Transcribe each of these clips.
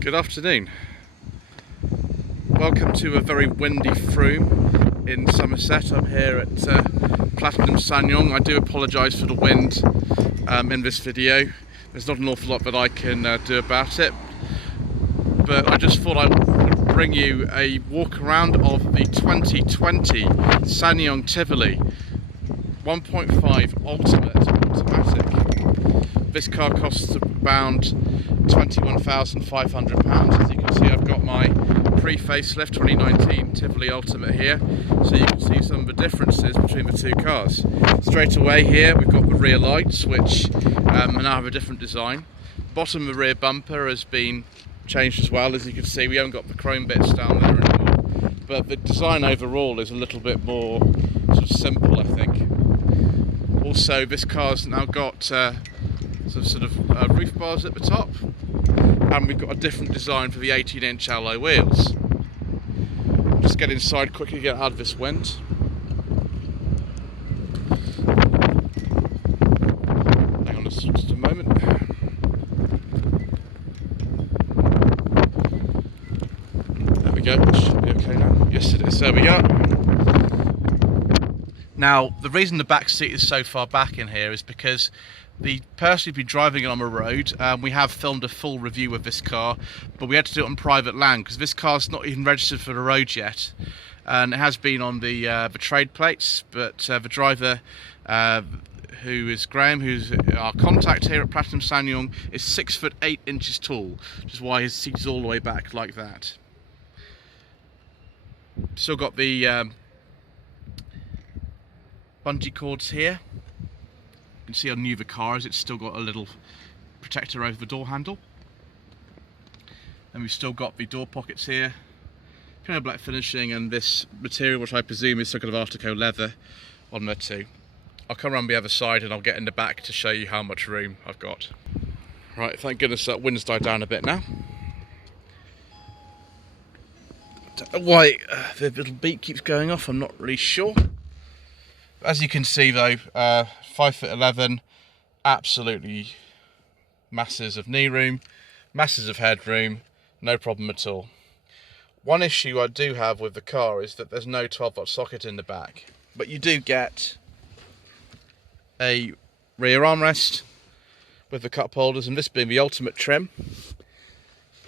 Good afternoon. Welcome to a very windy Frome in Somerset. I'm here at Platinum SsangYong. I do apologise for the wind in this video. There's not an awful lot that I can do about it, but I just thought I would bring you a walk around of the 2020 SsangYong Tivoli 1.5 Ultimate Automatic. This car costs around £21,500. As you can see, I've got my pre-facelift 2019 Tivoli Ultimate here, so you can see some of the differences between the two cars. Straight away here we've got the rear lights, which now have a different design. Bottom of the rear bumper has been changed as well. As you can see, we haven't got the chrome bits down there anymore, but the design overall is a little bit more sort of simple, I think. Also, this car's now got sort of roof bars at the top, and we've got a different design for the 18-inch alloy wheels. Just get inside quickly, get out of this wind. Hang on just a moment. There we go, it should be okay now. Yes it is, there we go. Now, the reason the back seat is so far back in here is because the person who's been driving it on the road, we have filmed a full review of this car, but we had to do it on private land because this car's not even registered for the road yet, and it has been on the trade plates. But the driver, who is Graham, who's our contact here at Platinum SsangYong, is 6'8" tall, which is why his seat is all the way back like that. Still got the bungee cords here. You can see how new the car is. It's still got a little protector over the door handle, and we've still got the door pockets here, piano black finishing, and this material, which I presume is some kind of Artico leather, on there too. I'll come around the other side and I'll get in the back to show you how much room I've got. Right, thank goodness that wind's died down a bit now. Don't know why the little beep keeps going off, I'm not really sure. As you can see though, 5'11", absolutely masses of knee room, masses of headroom, no problem at all. One issue I do have with the car is that there's no 12-volt socket in the back, but you do get a rear armrest with the cup holders, and this being the ultimate trim,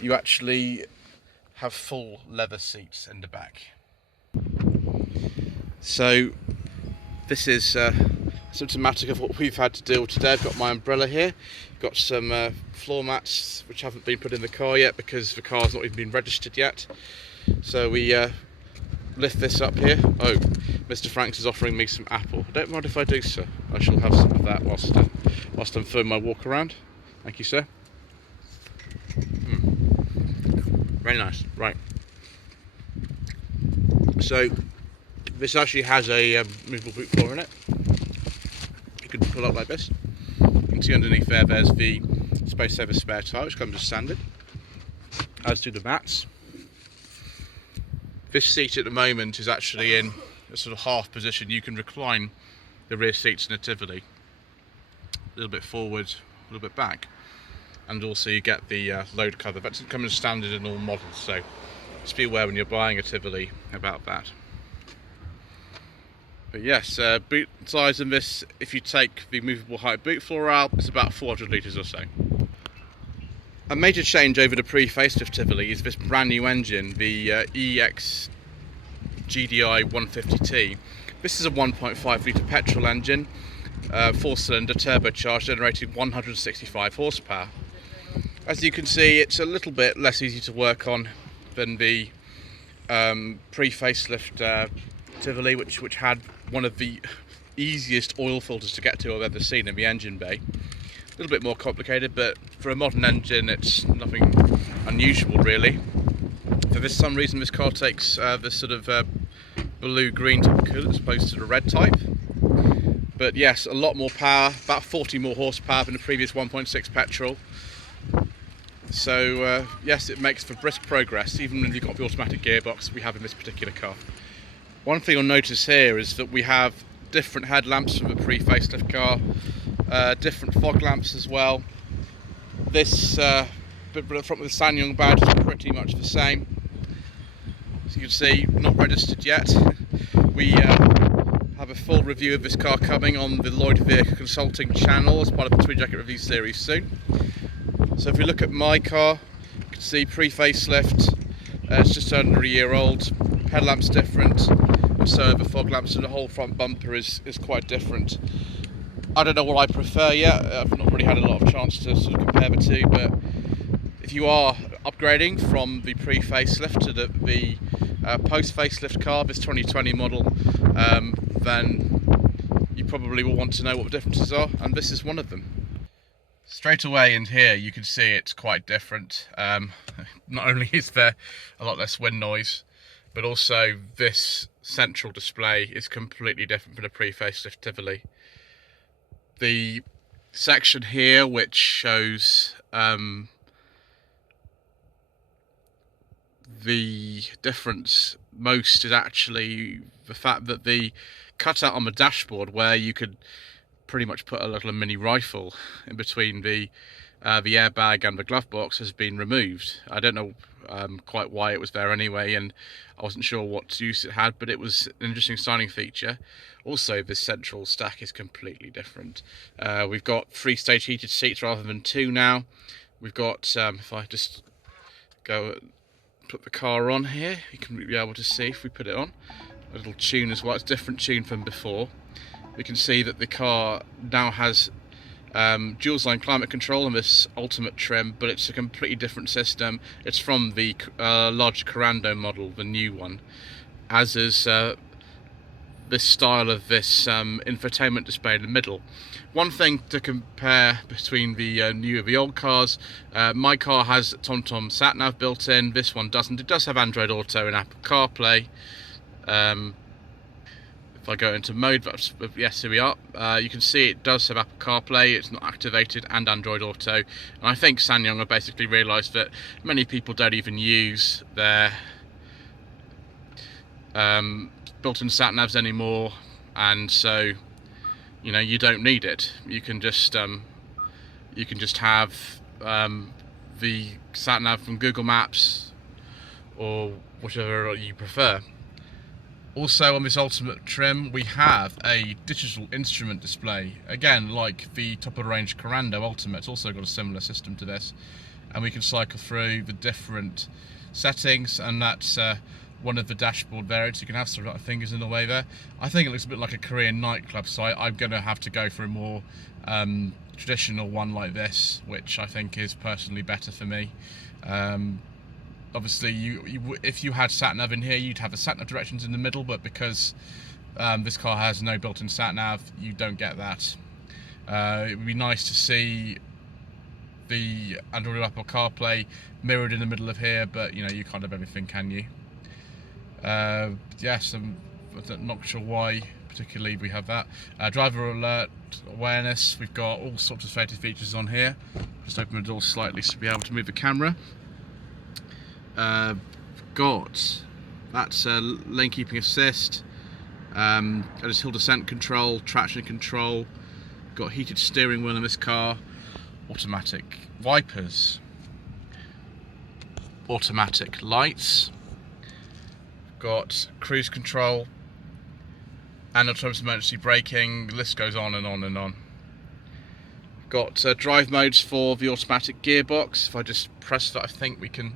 you actually have full leather seats in the back. So this is symptomatic of what we've had to deal with today. I've got my umbrella here, got some floor mats which haven't been put in the car yet because the car's not even been registered yet. So we lift this up here. Oh, Mr. Franks is offering me some apple. I don't mind if I do, sir. I shall have some of that whilst I'm filming my walk around. Thank you, sir. Very nice. Right. So this actually has a movable boot floor in it. You can pull up like this. You can see underneath there's the space saver spare tyre, which comes as standard, as do the mats. This seat at the moment is actually in a sort of half position. You can recline the rear seats in a Tivoli a little bit forward, a little bit back, and also you get the load cover. That doesn't come as standard in all models, so just be aware when you're buying a Tivoli about that. But yes, boot size in this, if you take the movable height boot floor out, it's about 400 litres or so. A major change over the pre-facelift Tivoli is this brand new engine, the T-GDI 1.5 T. This is a 1.5 litre petrol engine, 4-cylinder turbocharged, generating 165 horsepower. As you can see, it's a little bit less easy to work on than the pre-facelift Tivoli, which had one of the easiest oil filters to get to I've ever seen in the engine bay. A little bit more complicated, but for a modern engine it's nothing unusual really. For some reason this car takes this sort of blue-green type of colour as opposed to the red type. But yes, a lot more power, about 40 more horsepower than the previous 1.6 petrol. So yes, it makes for brisk progress, even when you've got the automatic gearbox we have in this particular car. One thing you'll notice here is that we have different headlamps from the pre-facelift car, different fog lamps as well. This but the front with the SsangYong badge is pretty much the same. As you can see, not registered yet. We have a full review of this car coming on the Lloyd Vehicle Consulting channel as part of the Tweed Jacket Reviews series soon. So if we look at my car, you can see pre-facelift, it's just under a year old, headlamp's different, and so are the fog lamps, and the whole front bumper is quite different. I don't know what I prefer yet. I've not really had a lot of chance to sort of compare the two, but if you are upgrading from the pre-facelift to the post-facelift car, this 2020 model, then you probably will want to know what the differences are, and this is one of them. Straight away in here you can see it's quite different. Not only is there a lot less wind noise, but also this central display is completely different from the pre-facelift Tivoli. The section here which shows the difference most is actually the fact that the cutout on the dashboard, where you could pretty much put a little mini rifle in between the airbag and the glove box, has been removed. I don't know quite why it was there anyway, and I wasn't sure what use it had, but it was an interesting styling feature. Also, this central stack is completely different. We've got 3-stage heated seats rather than 2 now. We've got, if I just go put the car on here, you can be able to see, if we put it on, a little tune as well. It's a different tune from before. We can see that the car now has dual zone climate control in this Ultimate trim, but it's a completely different system. It's from the larger Corando model, the new one, as is this style of this infotainment display in the middle. One thing to compare between the new and the old cars, my car has TomTom sat-nav built in, this one doesn't. It does have Android Auto and Apple CarPlay. If I go into mode, yes, here we are. You can see it does have Apple CarPlay, it's not activated, and Android Auto. And I think SsangYong have basically realised that many people don't even use their built-in sat-navs anymore, and so you don't need it. You can just have the sat-nav from Google Maps or whichever you prefer. Also on this Ultimate trim we have a digital instrument display, again like the top of the range Corando Ultimate. It's also got a similar system to this, and we can cycle through the different settings, and that's one of the dashboard variants. You can have some fingers in the way there. I think it looks a bit like a Korean nightclub, so I'm going to have to go for a more traditional one like this, which I think is personally better for me. Obviously, if you had sat-nav in here, you'd have the sat-nav directions in the middle, but because this car has no built-in sat-nav, you don't get that. It would be nice to see the Android Apple CarPlay mirrored in the middle of here, but you can't have everything, can you? Yes, I'm not sure why particularly we have that. Driver alert, awareness, we've got all sorts of safety features on here. Just open the door slightly to be able to move the camera. Got that's lane keeping assist, there's hill descent control, traction control, got heated steering wheel in this car, automatic wipers, automatic lights, got cruise control and autonomous emergency braking. The list goes on and on and on. Got drive modes for the automatic gearbox. If I just press that, I think we can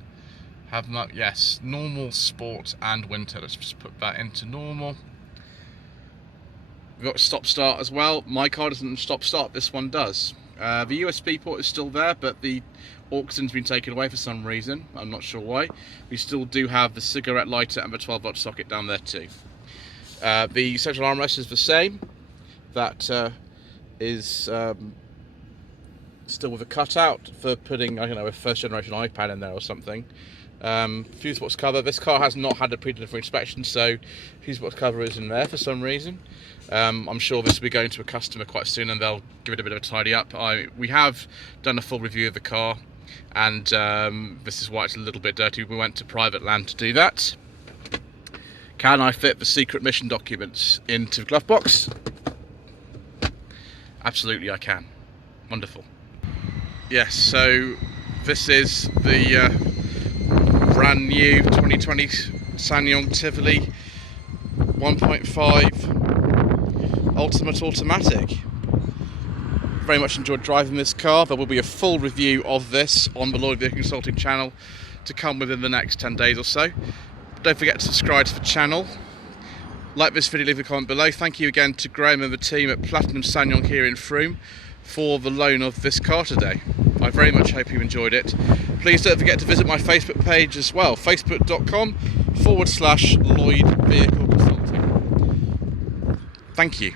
have that. Yes, normal, sport and winter. Let's just put that into normal. We've got stop start as well. My car doesn't stop start, this one does. The USB port is still there, but the aux-in's been taken away for some reason. I'm not sure why. We still do have the cigarette lighter and the 12-volt socket down there too. The central armrest is the same. That is still with a cutout for putting, I don't know, a first generation iPad in there or something. Fuse box cover. This car has not had a pre-delivery inspection, so fuse box cover isn't there for some reason. I'm sure this will be going to a customer quite soon and they'll give it a bit of a tidy up. We have done a full review of the car, and this is why it's a little bit dirty. We went to private land to do that. Can I fit the secret mission documents into the glove box? Absolutely I can. Wonderful. Yes, so This is the brand new 2020 SsangYong Tivoli 1.5 Ultimate Automatic. Very much enjoyed driving this car. There will be a full review of this on the Lloyd Vehicle Consulting channel to come within the next 10 days or so. Don't forget to subscribe to the channel. Like this video, leave a comment below. Thank you again to Graham and the team at Platinum SsangYong here in Frome for the loan of this car today. I very much hope you enjoyed it. Please don't forget to visit my Facebook page as well, facebook.com/Lloyd Vehicle Consulting. Thank you.